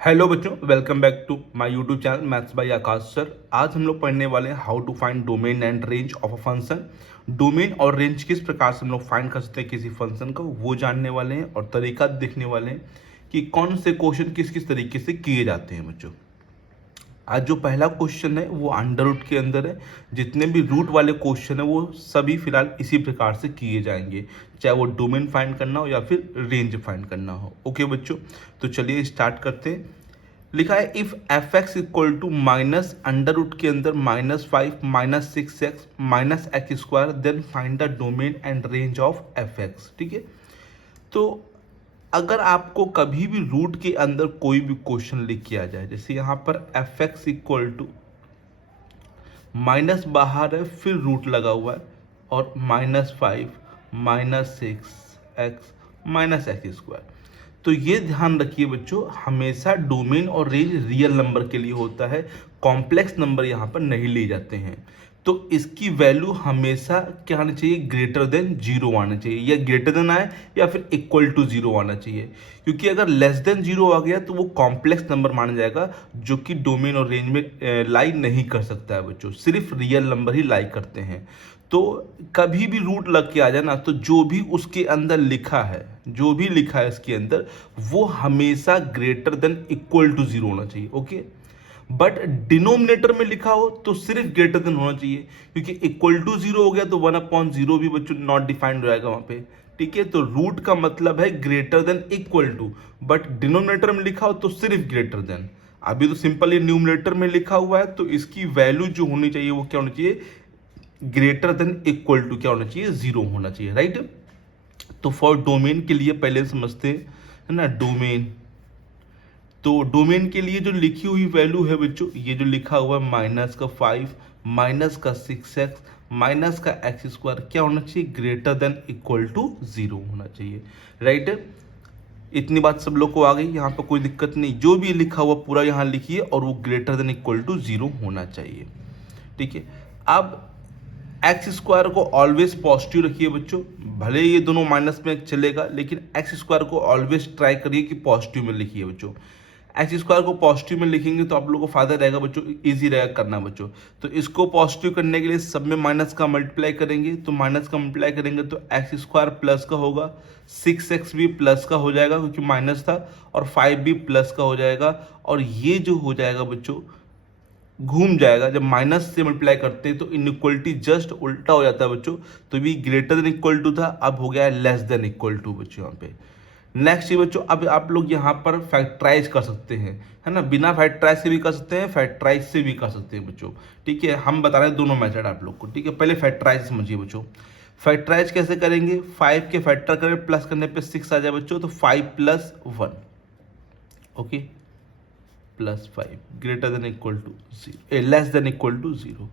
Hello बच्चों, welcome back to my YouTube channel maths by Akash sir. आज हम लोग पढ़ने वाले हैं how to find domain and range of a function. Domain और रेंज किस प्रकार से हम लोग फाइंड कर सकते हैं किसी फंक्शन को, वो जानने वाले हैं और तरीका देखने वाले हैं कि कौन से क्वेश्चन किस किस तरीके से किए जाते हैं बच्चों। आज जो पहला क्वेश्चन है वो अंडर रूट के अंदर है। जितने भी रूट वाले क्वेश्चन है वो सभी फिलहाल इसी प्रकार से किए जाएंगे, चाहे वो डोमेन फाइंड करना हो या फिर रेंज फाइंड करना हो। ओके बच्चों, तो चलिए स्टार्ट करते हैं। लिखा है if F X equal to minus under root के अंदर -5 -6x -x² then find the domain and range of F X. ठीक है, तो अगर आपको कभी भी रूट के अंदर कोई भी क्वेश्चन लिख के आ जाए, जैसे यहाँ पर F X equal to minus बाहर है फिर रूट लगा हुआ है और -5 -6x -x², तो ये ध्यान रखिए बच्चों, हमेशा डोमेन और रेंज रियल नंबर के लिए होता है, कॉम्प्लेक्स नंबर यहाँ पर नहीं लिए जाते हैं। तो इसकी वैल्यू हमेशा क्या आना चाहिए, ग्रेटर देन जीरो आना चाहिए, या ग्रेटर देन आए या फिर इक्वल टू जीरो आना चाहिए। क्योंकि अगर लेस देन जीरो आ गया तो वो कॉम्प्लेक्स नंबर माना जाएगा, जो कि डोमेन और रेंज में लाई नहीं कर सकता है बच्चों, सिर्फ रियल नंबर ही लाई करते हैं। तो कभी भी रूट लग के आ जाए ना, तो जो भी उसके अंदर लिखा है, जो भी लिखा है इसके अंदर, वो हमेशा greater than equal to zero होना चाहिए। ओके, बट डिनोमिनेटर में लिखा हो तो सिर्फ ग्रेटर देन होना चाहिए, क्योंकि इक्वल टू जीरो हो गया तो 1/0 भी बच्चों नॉट डिफाइंड हो जाएगा वहां पे। ठीक है, तो रूट का मतलब है greater than equal to, but denominator में लिखा हो तो सिर्फ ग्रेटर देन। अभी तो सिंपल ये न्यूमिनेटर में लिखा हुआ है, तो इसकी वैल्यू जो होनी चाहिए वो क्या होनी चाहिए, ग्रेटर देन इक्वल टू क्या होना चाहिए, जीरो होना चाहिए। राइट, तो फॉर डोमेन के लिए पहले समझते हैं, है ना, डोमेन। तो डोमेन के लिए जो लिखी हुई वैल्यू है बच्चों, ये जो लिखा हुआ है -5 -6x -x², क्या होना चाहिए, greater than equal to zero होना चाहिए। राइट, इतनी बात सब लोग को आ गई, यहाँ पर कोई दिक्कत नहीं, जो भी लिखा हुआ पूरा यहाँ लिखिए और वो greater than equal to zero होना चाहिए। ठीक है, अब x² को ऑलवेज पॉजिटिव रखिए बच्चों, भले ये दोनों माइनस में चलेगा, लेकिन x² को ऑलवेज ट्राई करिए कि पॉजिटिव में लिखिए बच्चों। x² को पॉजिटिव में लिखेंगे तो आप लोगों को फायदा रहेगा बच्चों, इजी रहेगा करना बच्चों। तो इसको पॉजिटिव करने के लिए सब में माइनस का मल्टीप्लाई करेंगे, तो माइनस का मल्टीप्लाई करेंगे तो x² प्लस का होगा, 6x भी प्लस का हो जाएगा क्योंकि माइनस था, और 5 भी प्लस का हो जाएगा। और ये जो हो जाएगा बच्चों घूम जाएगा, जब माइनस से मल्टीप्लाई करते हैं तो इनइक्वलिटी जस्ट उल्टा हो जाता है बच्चों। तो भी ग्रेटर देन इक्वल टू था, अब हो गया है लेस देन इक्वल टू बच्चों यहाँ पे। नेक्स्ट बच्चों, अब आप लोग यहाँ पर फैक्टराइज कर सकते हैं, है ना, बिना फैक्टराइज से भी कर सकते हैं, फैक्टराइज से भी कर सकते हैं बच्चों। ठीक है, हम बता रहे हैं दोनों मेथड आप लोग को। ठीक है, पहले फैक्टराइज समझिए बच्चों। फैक्टराइज कैसे करेंगे, 5 के फैक्टर करें, प्लस करने पे 6 आ जाए बच्चों, तो 5 + 1, okay, +5 greater than equal to zero, less than equal to zero.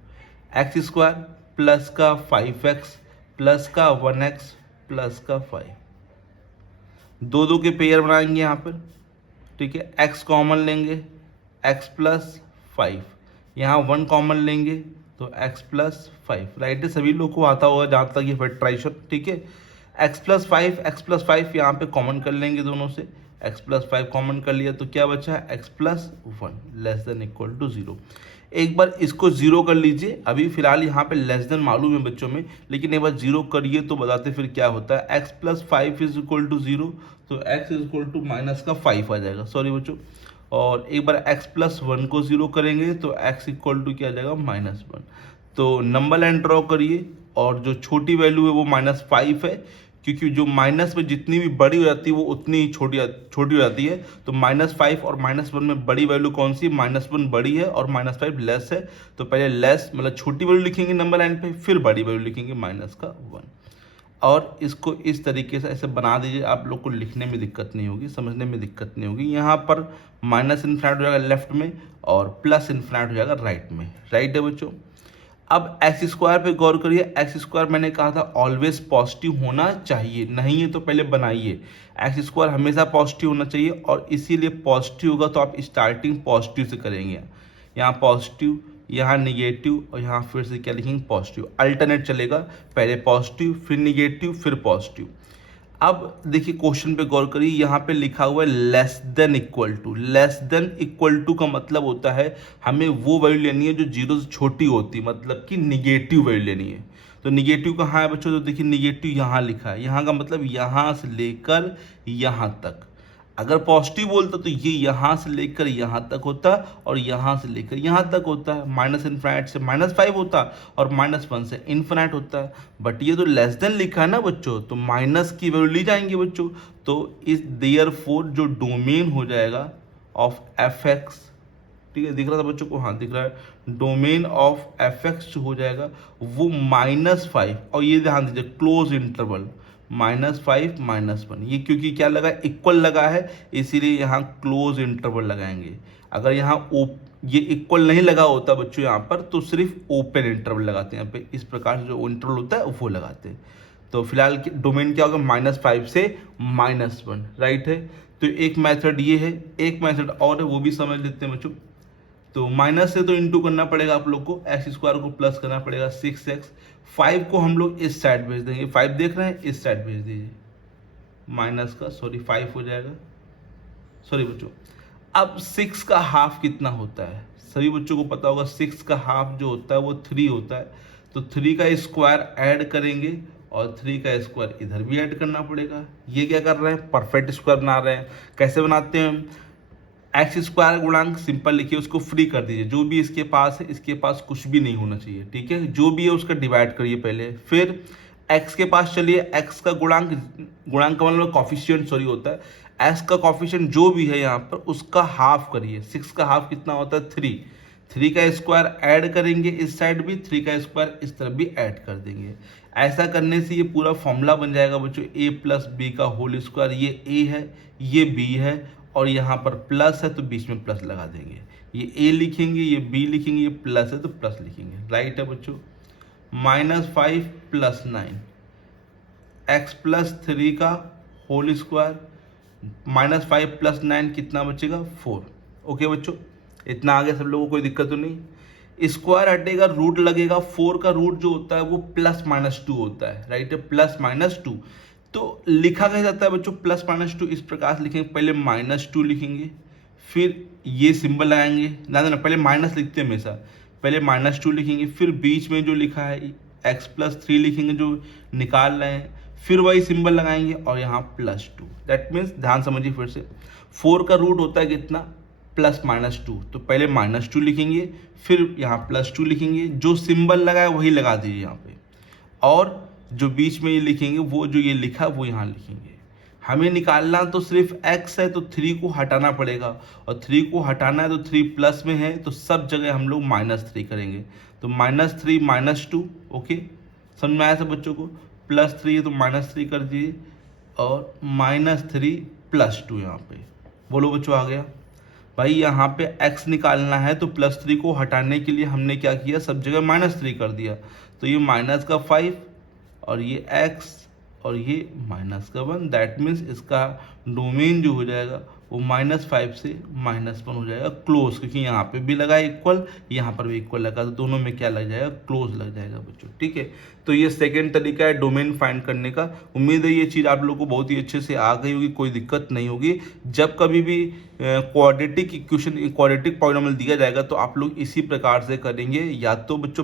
x² plus का 5x प्लस का 1x प्लस का 5, दो दो के पेयर बनाएंगे यहाँ पर। ठीक है, x कॉमन लेंगे, x + 5, यहाँ 1 कॉमन लेंगे तो x + 5। राइट है, सभी लोग को आता होगा जहाँ तक ये फैक्टराइजेशन। ठीक है, x + 5 यहाँ पे कॉमन कर लेंगे दोनों से, x + 5 कॉमन कर लिया तो क्या बचा है, x + 1 less than equal to zero. एक बार इसको जीरो कर लीजिए, अभी फिलहाल यहाँ पे लेस देन मालूम है बच्चों में, लेकिन एक बार जीरो करिए तो बताते फिर क्या होता है। x + 5 = 0, तो x = -5 आ जाएगा, सॉरी बच्चों। और एक बार x + 1 को जीरो करेंगे तो x = क्या आ जाएगा, -1। तो नंबर लाइन ड्रॉ करिए, और जो छोटी वैल्यू है वो -5 है, क्योंकि जो माइनस में जितनी भी बड़ी हो जाती है वो उतनी ही छोटी छोटी हो जाती है। तो -5 और -1 में बड़ी वैल्यू कौन सी, -1 बड़ी है और -5 लेस है। तो पहले लेस मतलब छोटी वैल्यू लिखेंगे नंबर लाइन पे, फिर बड़ी वैल्यू लिखेंगे -1, और इसको इस तरीके से ऐसे बना दीजिए, आप लोग को लिखने में दिक्कत नहीं होगी, समझने में दिक्कत नहीं होगी। यहाँ पर -∞ हो जाएगा लेफ्ट में और +∞ हो जाएगा राइट में। राइट है बच्चों, अब x² पे गौर करिए। x² मैंने कहा था ऑलवेज पॉजिटिव होना चाहिए, नहीं है तो पहले बनाइए। x² हमेशा पॉजिटिव होना चाहिए, और इसीलिए पॉजिटिव होगा तो आप स्टार्टिंग पॉजिटिव से करेंगे। यहाँ पॉजिटिव, यहाँ निगेटिव, और यहाँ फिर से क्या लिखेंगे, पॉजिटिव, अल्टरनेट चलेगा, पहले पॉजिटिव फिर निगेटिव फिर पॉजिटिव। अब देखिए क्वेश्चन पे गौर करिए, यहाँ पे लिखा हुआ है less than equal to. Less than equal to का मतलब होता है हमें वो वैल्यू लेनी है जो जीरो से छोटी होती है, मतलब कि निगेटिव वैल्यू लेनी है। तो निगेटिव कहाँ है बच्चों, तो देखिए निगेटिव यहाँ लिखा है, यहाँ का मतलब यहाँ से लेकर यहाँ तक। अगर पॉजिटिव बोलता तो ये यहाँ से लेकर यहाँ तक होता और यहाँ से लेकर यहाँ तक होता है। माइनस इन्फिनाइट से -5 होता और -1 से इन्फिनाइट होता है। बट ये तो लेस देन लिखा है ना बच्चों, तो माइनस की वैल्यू ली जाएंगे बच्चों। तो इस देयरफॉर जो डोमेन हो जाएगा ऑफ एफ एक्स, ठीक है दिख रहा था बच्चों को, हाँ दिख रहा है, डोमेन ऑफ एफ एक्स जो हो जाएगा वो -5। और ये ध्यान दीजिए क्लोज इंटरवल -5 -1, ये क्योंकि क्या लगा इक्वल लगा है इसीलिए यहाँ क्लोज इंटरवल लगाएंगे। अगर यहाँ ये इक्वल नहीं लगा होता बच्चों यहाँ पर तो सिर्फ ओपन इंटरवल लगाते हैं, यहाँ पे इस प्रकार से जो इंटरवल होता है वो लगाते हैं। तो फिलहाल डोमेन क्या होगा -5 से -1, राइट है। तो एक मेथड ये है, एक मेथड और है वो भी समझ लेते हैं बच्चों। तो माइनस से तो इंटू करना पड़ेगा आप लोग को, एक्स स्क्वायर को प्लस करना पड़ेगा 6x। 5 को हम लोग इस साइड भेज देंगे, 5 देख रहे हैं इस साइड भेज दीजिए, माइनस का 5 हो जाएगा, सॉरी बच्चों। अब 6 का हाफ कितना होता है, सभी बच्चों को पता होगा 6 का हाफ जो होता है वो 3 होता है। तो 3 का स्क्वायर ऐड करेंगे और 3 का स्क्वायर इधर भी ऐड करना पड़ेगा। ये क्या कर रहे हैं, परफेक्ट स्क्वायर बना रहे हैं। कैसे बनाते हैं, एक्स स्क्वायर गुणांक सिंपल लिखिए, उसको फ्री कर दीजिए, जो भी इसके पास है इसके पास कुछ भी नहीं होना चाहिए, ठीक है। जो भी है उसका डिवाइड करिए पहले, फिर एक्स के पास चलिए, एक्स का गुणांक, गुणांक का मतलब कॉफिशिएंट सॉरी होता है, एक्स का कॉफिशिएंट जो भी है यहाँ पर उसका हाफ करिए। 6 का हाफ कितना होता है 3, 3 का स्क्वायर ऐड करेंगे इस साइड भी, 3 का स्क्वायर इस तरफ भी ऐड कर देंगे। ऐसा करने से ये पूरा फॉर्मूला बन जाएगा बच्चों a + b का होल स्क्वायर। ये a है ये b है और यहाँ पर प्लस है तो बीच में प्लस लगा देंगे। ये a लिखेंगे ये b लिखेंगे, ये प्लस है तो प्लस लिखेंगे, राइट है बच्चों। -5 + 9 x + 3 का होल स्क्वायर, -5 + 9 कितना बचेगा 4। ओके बच्चों, इतना आगे सब लोगों को कोई दिक्कत तो नहीं। स्क्वायर हटेगा रूट लगेगा, 4 का रूट जो होता है वो +-2 होता है, राइट है, +-2। तो लिखा कैसे जाता है बच्चों +-2, इस प्रकार से लिखेंगे, पहले -2 लिखेंगे फिर ये सिंबल लगाएंगे, ध्यान देना पहले माइनस लिखते हैं हमेशा, पहले -2 लिखेंगे फिर बीच में जो लिखा है x + 3 लिखेंगे जो निकाल रहे हैं, फिर वही सिंबल लगाएंगे और यहाँ +2। दैट मीन्स ध्यान समझिए फिर से, 4 का रूट होता है कितना +-2, तो पहले -2 लिखेंगे फिर यहाँ +2 लिखेंगे, जो सिंबल लगा है वही लगा दीजिए यहाँ पे, और जो बीच में ये लिखेंगे वो जो ये लिखा वो यहाँ लिखेंगे। हमें निकालना तो सिर्फ x है तो 3 को हटाना पड़ेगा, और 3 को हटाना है तो 3 प्लस में है तो सब जगह हम लोग -3 करेंगे। तो -3 -2, ओके समझ में आया सब बच्चों को। +3 है तो -3 कर दीजिए और -3 + 2 यहाँ पे, बोलो बच्चों आ गया। भाई यहाँ पे x निकालना है तो +3 को हटाने के लिए हमने क्या किया, सब जगह -3 कर दिया। तो ये -5 और ये x और ये -1, दैट मीन्स इसका डोमेन जो हो जाएगा वो -5 से -1 हो जाएगा क्लोज, क्योंकि यहाँ पे भी लगा इक्वल यहाँ पर भी इक्वल लगा, तो दोनों में क्या लग जाएगा क्लोज लग जाएगा बच्चों, ठीक है। तो ये सेकेंड तरीका है डोमेन फाइंड करने का। उम्मीद है ये चीज़ आप लोगों को बहुत ही अच्छे से आ गई होगी, कोई दिक्कत नहीं होगी। जब कभी भी क्वाड्रेटिक इक्वेशन क्वाड्रेटिक पॉलिनोमियल दिया जाएगा तो आप लोग इसी प्रकार से करेंगे, या तो बच्चों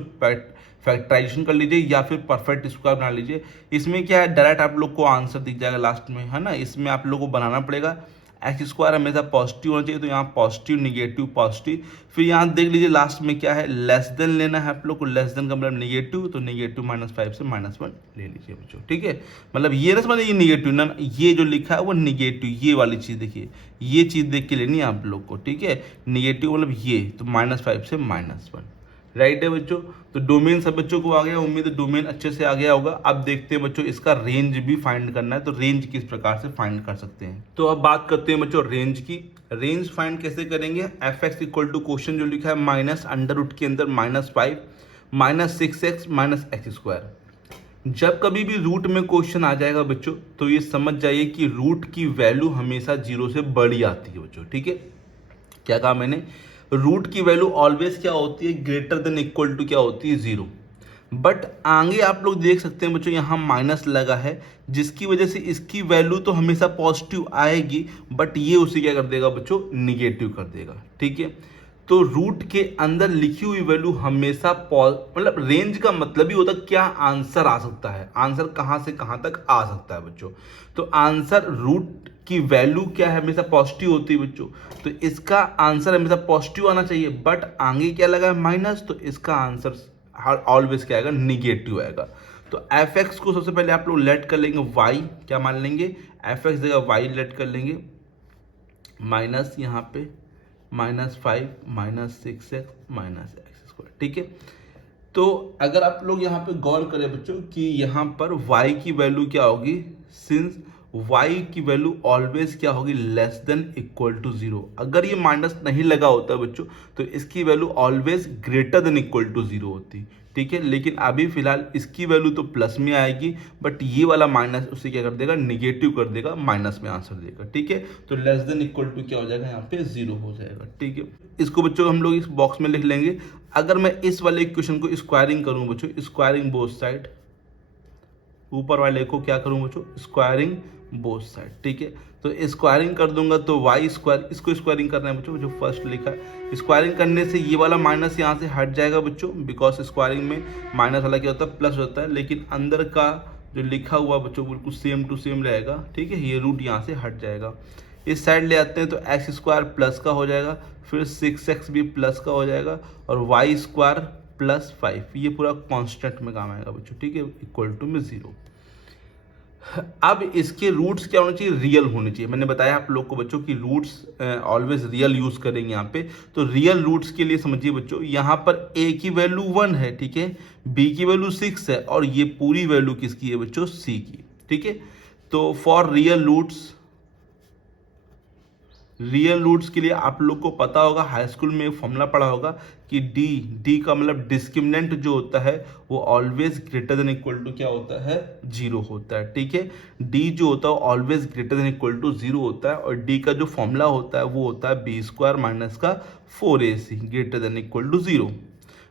फैक्टराइजेशन कर लीजिए या फिर परफेक्ट स्क्वायर बना लीजिए। इसमें क्या है डायरेक्ट आप लोग को आंसर दिख जाएगा लास्ट में, है ना। इसमें आप लोग को बनाना पड़ेगा, एक्स स्क्वायर हमेशा पॉजिटिव होना चाहिए, तो यहाँ पॉजिटिव निगेटिव पॉजिटिव, फिर यहाँ देख लीजिए लास्ट में क्या है लेस देन लेना है आप लोग को, लेस देन का मतलब निगेटिव, तो निगेटिव -5 से -1 ले लीजिए बच्चों, ठीक है। मतलब ये ना समझिए ये निगेटिव ना, ये जो लिखा है वो निगेटिव, ये वाली चीज़ देखिए, ये चीज़ देख के लेनी है आप लोग को, ठीक है। निगेटिव मतलब ये, तो -5 से -1, राइट है बच्चों। तो डोमेन सब बच्चों को आ गया, उम्मीद है डोमेन अच्छे से आ गया होगा। अब देखते हैं बच्चों इसका रेंज भी फाइंड करना है, तो रेंज किस प्रकार से फाइंड कर सकते हैं। तो अब बात करते हैं बच्चों रेंज की। रेंज फाइंड कैसे करेंगे, f(x) = क्वेश्चन जो लिखा है -√, के अंदर -5 -6x -x²। जब कभी भी रूट में क्वेश्चन आ जाएगा बच्चों तो ये समझ जाइए कि रूट की वैल्यू हमेशा 0 से बड़ी आती है बच्चों, ठीक है। क्या कहा मैंने, रूट की वैल्यू ऑलवेज क्या होती है, ग्रेटर देन इक्वल टू क्या होती है 0। बट आगे आप लोग देख सकते हैं बच्चों यहाँ माइनस लगा है, जिसकी वजह से इसकी वैल्यू तो हमेशा पॉजिटिव आएगी, बट ये उसे क्या कर देगा बच्चों, निगेटिव कर देगा। ठीक है, तो रूट के अंदर लिखी हुई वैल्यू हमेशा मतलब रेंज का मतलब ही होता है क्या आंसर आ सकता है, आंसर कहाँ से कहाँ तक आ सकता है बच्चों। तो आंसर रूट की वैल्यू क्या है, हमेशा पॉजिटिव होती है बच्चों, तो इसका आंसर हमेशा पॉजिटिव आना चाहिए, बट आगे क्या लगा है माइनस, तो इसका आंसर ऑलवेज क्या आएगा, निगेटिव आएगा। तो एफ एक्स को सबसे पहले आप लोग लेट कर लेंगे वाई, क्या मान लेंगे, एफ एक्स जगह वाई लेट कर लेंगे, माइनस यहाँ पे -5 -6x माइनस एक्स स्क्वायर। ठीक है, तो अगर आप लोग यहाँ पे गौर करें बच्चों कि यहाँ पर y की वैल्यू क्या होगी, सिंस y की वैल्यू ऑलवेज क्या होगी, लेस देन इक्वल टू 0। अगर ये माइनस नहीं लगा होता बच्चों तो इसकी value always greater than equal to 0 होती। ठीक है, लेकिन अभी फिलहाल इसकी वैल्यू तो प्लस में आएगी, बट ये वाला माइनस उसे क्या कर देगा, निगेटिव कर देगा, माइनस में आंसर देगा। ठीक है, तो लेस देन इक्वल टू क्या हो जाएगा, यहाँ पे 0 हो जाएगा। ठीक है, इसको बच्चों हम लोग इस बॉक्स में लिख लेंगे। अगर मैं इस वाले इक्वेशन को स्क्वायरिंग करूं बच्चों, स्क्वायरिंग बोथ साइड, ऊपर वाले को क्या करूं बच्चों, स्क्वायरिंग बोथ साइड। ठीक है, तो स्क्वायरिंग कर दूंगा तो वाई स्क्वायर, इसको स्क्वायरिंग करना है बच्चों, जो फर्स्ट लिखा है। स्क्वायरिंग करने से ये वाला माइनस यहाँ से हट जाएगा बच्चों, बिकॉज स्क्वायरिंग में माइनस वाला क्या होता है, प्लस होता है, लेकिन अंदर का जो लिखा हुआ बच्चों बिल्कुल सेम टू सेम रहेगा। ठीक है, ये रूट यहाँ से हट जाएगा। इस साइड ले आते हैं तो एक्स स्क्वायर प्लस का हो जाएगा, फिर 6x भी प्लस का हो जाएगा, और वाई स्क्वायर +5, ये पूरा कांस्टेंट में काम आएगा बच्चों। ठीक है, इक्वल टू में 0। अब इसके रूट्स क्या होने चाहिए, रियल होने चाहिए। मैंने बताया आप लोग को बच्चों कि रूट्स ऑलवेज रियल यूज करेंगे यहाँ पे। तो रियल रूट्स के लिए समझिए बच्चों, यहाँ पर a की वैल्यू 1 है, ठीक है, b की वैल्यू 6 है, और ये पूरी वैल्यू किसकी है बच्चों, c की। ठीक है, तो फॉर रियल रूट्स के लिए आप लोग को पता होगा, हाई स्कूल में एक फॉर्मूला पढ़ा होगा कि डी का मतलब डिस्क्रिमिनेंट जो होता है वो always greater than equal to क्या होता है, 0 होता है। ठीक है, डी जो होता है always greater than equal to 0 होता है, और डी का जो फॉर्मूला होता है वो होता है b² माइनस का 4ac greater than equal to 0।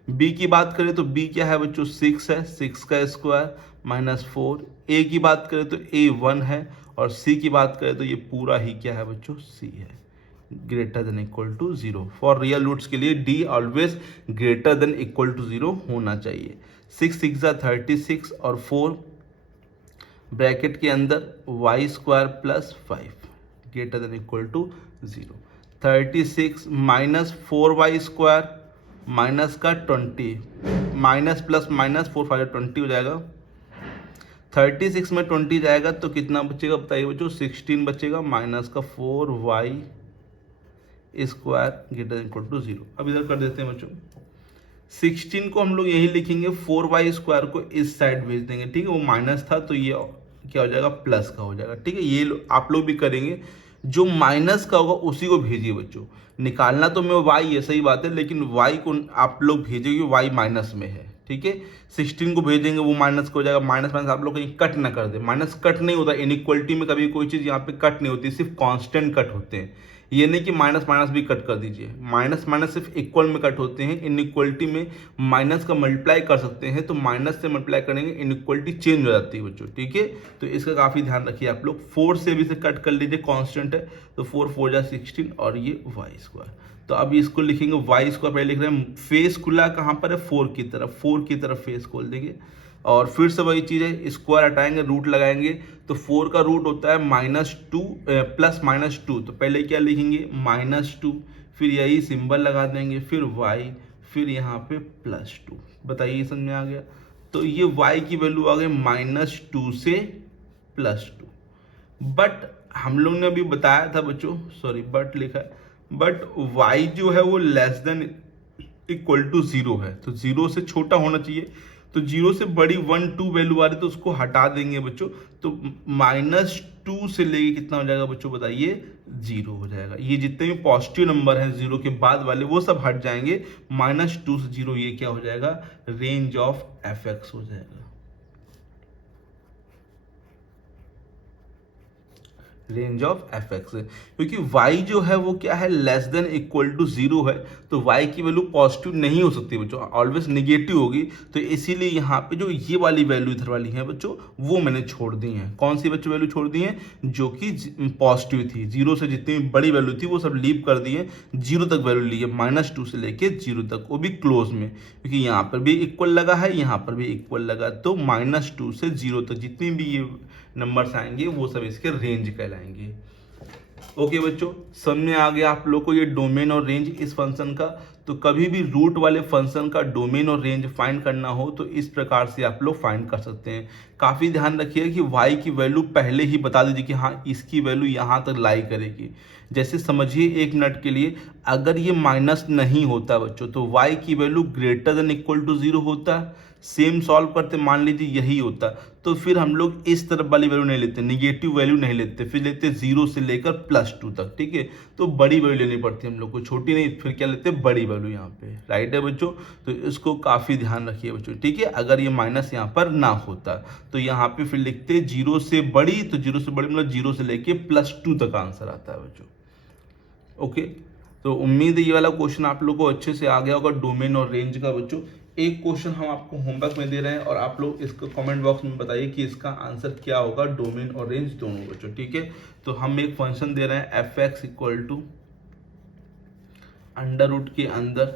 B की बात करें तो बी क्या है बच्चों, 6 है, 6 का स्क्वायर -4। ए की बात करें तो ए 1 है, और सी की बात करें तो ये पूरा ही क्या है बच्चों, सी है, greater than equal to 0। For real roots के लिए D always greater than equal to 0 होना चाहिए। 6 6 36 और 4 ब्रैकेट के अंदर y² +5 greater than equal to 0। 36 -4y² minus का 20, माइनस प्लस माइनस 4 5 20 हो जाएगा। 36 में 20 जाएगा तो कितना बचेगा बताइए बच्चों, 16 बचेगा, माइनस का 4y² greater than equal to 0। अब इधर कर देते हैं बच्चों, 16 को हम लोग यही लिखेंगे, 4y² को इस साइड भेज देंगे। ठीक है, वो माइनस था तो ये क्या हो जाएगा, प्लस का हो जाएगा। ठीक है, ये आप लोग भी करेंगे, जो माइनस का होगा उसी को भेजिए बच्चों। निकालना तो मैं y है, सही बात है, लेकिन y को आप लोग भेजेंगे, y माइनस में है। ठीक है, 16 को भेजेंगे, वो माइनस का हो जाएगा, माइनस माइनस आप लोग कहीं कट ना कर दे, माइनस कट नहीं होता इनइक्वलिटी में, कभी कोई चीज़ यहाँ पे कट नहीं होती, सिर्फ कांस्टेंट कट होते हैं। ये नहीं कि माइनस माइनस भी कट कर दीजिए, माइनस माइनस सिर्फ इक्वल में कट होते हैं, इनइक्वलिटी में माइनस का मल्टीप्लाई कर सकते हैं, तो माइनस से मल्टीप्लाई करेंगे इनइक्वलिटी चेंज हो जाती है बच्चों। ठीक है, तो इसका काफ़ी ध्यान रखिए आप लोग। 4 से भी से कट कर लीजिए, कांस्टेंट है, तो 4 4 जा 16, और ये y²। तो अब इसको लिखेंगे y² पहले लिख रहे हैं, फेस खुला कहाँ पर है, 4 की तरफ, 4 की तरफ फेस खोल देंगे, और फिर से वही चीज़ है, स्क्वायर हटाएंगे, रूट लगाएंगे, तो 4 का रूट होता है -2 +-2, तो पहले क्या लिखेंगे, -2, फिर यही सिंबल लगा देंगे, फिर y, फिर यहाँ पे +2। बताइए ये समझ में आ गया। तो ये y की वैल्यू आ गई -2 से +2। बट हम लोग ने अभी बताया था बच्चों, सॉरी बट लिखा है, बट y जो है वो लेस देन इक्वल टू 0 है, तो 0 से छोटा होना चाहिए। तो 0 से बड़ी 1 2 वैल्यू आ रही है तो उसको हटा देंगे बच्चों, तो -2 से लेके कितना हो जाएगा बच्चों बताइए, 0 हो जाएगा। ये जितने भी पॉजिटिव नंबर हैं 0 के बाद वाले वो सब हट जाएंगे, -2 से 0, ये क्या हो जाएगा, रेंज ऑफ fx हो जाएगा। रेंज ऑफ एफ एक्स, क्योंकि y जो है वो क्या है, लेस देन इक्वल टू 0 है, तो y की वैल्यू पॉजिटिव नहीं हो सकती बच्चों, ऑलवेज निगेटिव होगी। तो इसीलिए यहाँ पे जो ये वाली वैल्यू इधर वाली है बच्चों, वो मैंने छोड़ दी है। कौन सी बच्चों वैल्यू छोड़ दी है? जो कि पॉजिटिव थी, 0 से जितनी बड़ी वैल्यू थी वो सब लीव कर दी है, 0 तक वैल्यू ली है, -2 से लेके 0 तक, वो भी क्लोज में, क्योंकि यहाँ पर भी इक्वल लगा है, यहाँ पर भी इक्वल लगा, तो -2 से 0 तक जितनी भी ये नंबर्स आएंगे वो सब इसके रेंज कहलाएंगे। ओके बच्चों, समझ में आ गया आप लोग को ये डोमेन और रेंज इस फंक्शन का। तो कभी भी रूट वाले फंक्शन का डोमेन और रेंज फाइंड करना हो तो इस प्रकार से आप लोग फाइंड कर सकते हैं। काफ़ी ध्यान रखिए कि y की वैल्यू पहले ही बता दीजिए कि हाँ इसकी वैल्यू यहाँ तक लाई करेगी। जैसे समझिए 1 मिनट के लिए, अगर ये माइनस नहीं होता बच्चों तो y की वैल्यू ग्रेटर देन इक्वल टू 0 होता। सेम सॉल्व करते मान लीजिए यही होता, तो फिर हम लोग इस तरफ वाली वैल्यू नहीं लेते, निगेटिव वैल्यू नहीं लेते, फिर लेते 0 से लेकर +2 तक, ठीक है। तो बड़ी वैल्यू लेनी पड़ती है हम लोग को, छोटी नहीं, फिर क्या लेते हैं, बड़ी वैल्यू यहाँ पे, राइट है बच्चों। तो इसको काफ़ी ध्यान रखिए बच्चों, ठीक है। अगर ये माइनस यहाँ पर ना होता तो यहाँ पे फिर लिखते 0 से बड़ी, तो 0 से बड़ी मतलब 0 से लेके +2 तक आंसर आता है बच्चों। ओके, तो उम्मीद है ये वाला क्वेश्चन आप लोग को अच्छे से आ गया होगा डोमेन और रेंज का बच्चों। एक क्वेश्चन हम आपको होमवर्क में दे रहे हैं और आप लोग इसको कमेंट बॉक्स में बताइए कि इसका आंसर क्या होगा, डोमेन और रेंज दोनों बच्चों, ठीक है। तो हम एक फंक्शन दे रहे हैं F X equal to under root के अंदर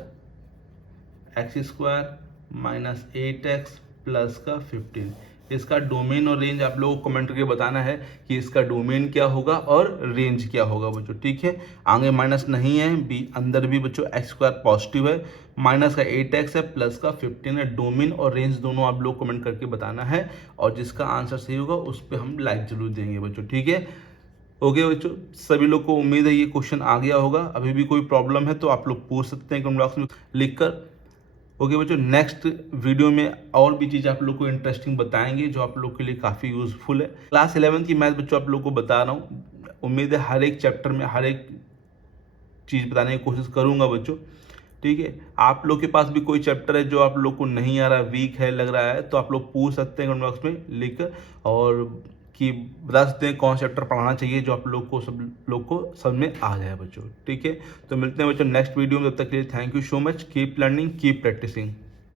x² - 8x प्लस का 15। इसका डोमेन और रेंज आप लोगों को कमेंट करके बताना है कि इसका डोमेन क्या होगा और रेंज क्या होगा बच्चों, ठीक है। आगे माइनस नहीं है, बी अंदर भी बच्चों x² पॉजिटिव है, माइनस का 8x है, प्लस का 15 है। डोमेन और रेंज दोनों आप लोग कमेंट करके बताना है, और जिसका आंसर सही होगा उस पर हम लाइक जरूर देंगे बच्चों, ठीक है। ओके बच्चों, सभी लोग को उम्मीद है ये क्वेश्चन आ गया होगा। अभी भी कोई प्रॉब्लम है तो आप लोग पूछ सकते हैं कमेंट बॉक्स में लिखकर। ओके बच्चों, नेक्स्ट वीडियो में और भी चीज़ आप लोग को इंटरेस्टिंग बताएंगे जो आप लोग के लिए काफ़ी यूजफुल है। क्लास 11 की मैथ बच्चों आप लोग को बता रहा हूँ, उम्मीद है हर एक चैप्टर में हर एक चीज़ बताने की कोशिश करूँगा बच्चों, ठीक है। आप लोग के पास भी कोई चैप्टर है जो आप लोग को नहीं आ रहा, वीक है, लग रहा है, तो आप लोग पूछ सकते हैं कमेंट बॉक्स में लिखकर, और कि बता सकते हैं कौन सा चैप्टर पढ़ाना चाहिए जो आप लोग को सब लोग को समझ में आ जाए बच्चों, ठीक है। तो मिलते हैं बच्चों नेक्स्ट वीडियो में, तब तक के लिए thank you so much, keep learning, keep practising.